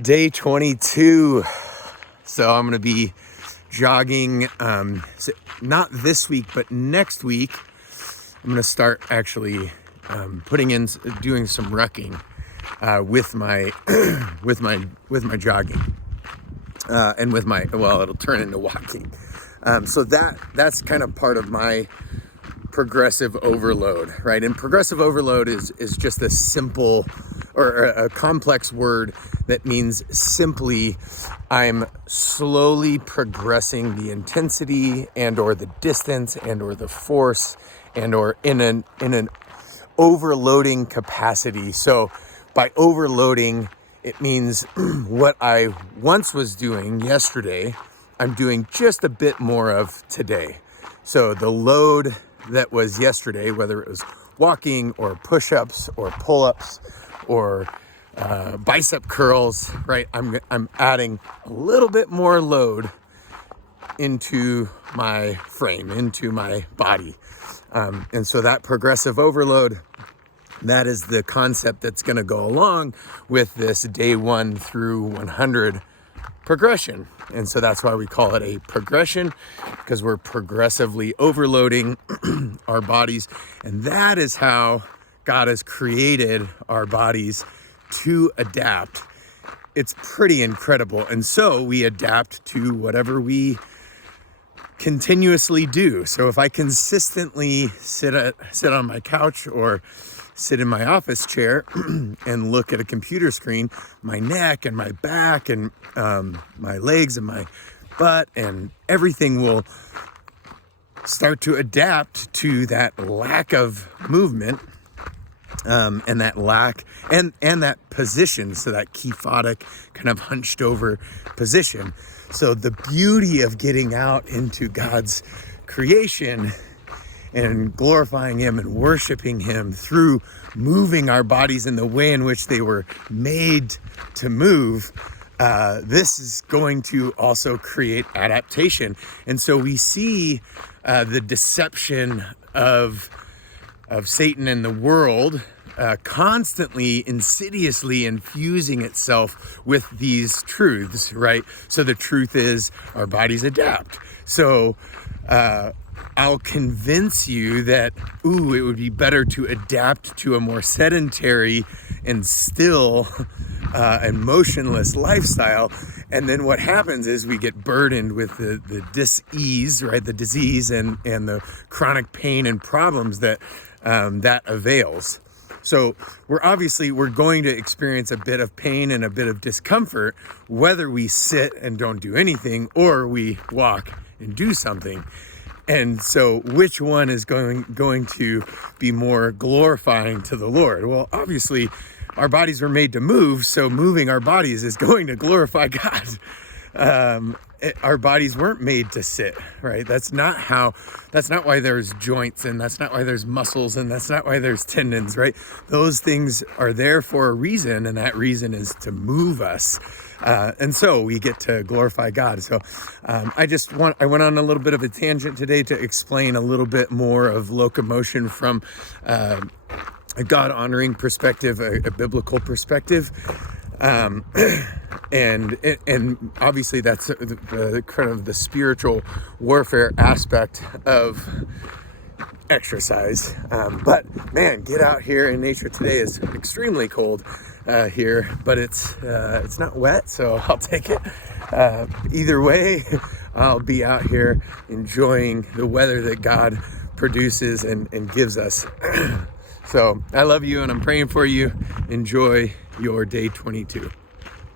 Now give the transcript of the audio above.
Day 22. So I'm going to be jogging, not this week, but next week. I'm going to start actually doing some rucking with my jogging and with my, it'll turn into walking. So that's kind of part of my progressive overload, right? And progressive overload is just a simple or a complex word that means simply I'm slowly progressing the intensity and or the distance and or the force and or in an overloading capacity. So by overloading, it means what I once was doing yesterday, I'm doing just a bit more of today. So the load that was yesterday, whether it was walking or push-ups or pull-ups or bicep curls, right? I'm adding a little bit more load into my frame, into my body. And so that progressive overload, that is the concept that's going to go along with this day 1 through 100 progression. And so that's why we call it a progression, because we're progressively overloading our bodies. And that is how God has created our bodies to adapt. It's pretty incredible. And so we adapt to whatever we continuously do. So if I consistently sit on my couch or sit in my office chair and look at a computer screen, my neck and my back and my legs and my butt and everything will start to adapt to that lack of movement and that lack and that position, so that kyphotic kind of hunched over position. So the beauty of getting out into God's creation and glorifying Him and worshiping Him through moving our bodies in the way in which they were made to move, this is going to also create adaptation. And so we see the deception of Satan and the world constantly, insidiously infusing itself with these truths, right? So the truth is our bodies adapt. So I'll convince you that, it would be better to adapt to a more sedentary and still and motionless lifestyle. And then what happens is we get burdened with the dis-ease, right? The disease and the chronic pain and problems that that avails. So we're going to experience a bit of pain and a bit of discomfort, whether we sit and don't do anything or we walk and do something. And so which one is going to be more glorifying to the Lord? Well, obviously our bodies were made to move, so moving our bodies is going to glorify God. Our bodies weren't made to sit, right? That's not why there's joints, and that's not why there's muscles, and that's not why there's tendons, right? Those things are there for a reason, and that reason is to move us. And so we get to glorify God. So I went on a little bit of a tangent today to explain a little bit more of locomotion from a God-honoring perspective, a biblical perspective. And obviously that's the kind of the spiritual warfare aspect of exercise. But man, get out here in nature today. Is extremely cold here, but it's not wet, so I'll take it. Either way, I'll be out here enjoying the weather that God produces and gives us. So I love you and I'm praying for you. Enjoy your day 22.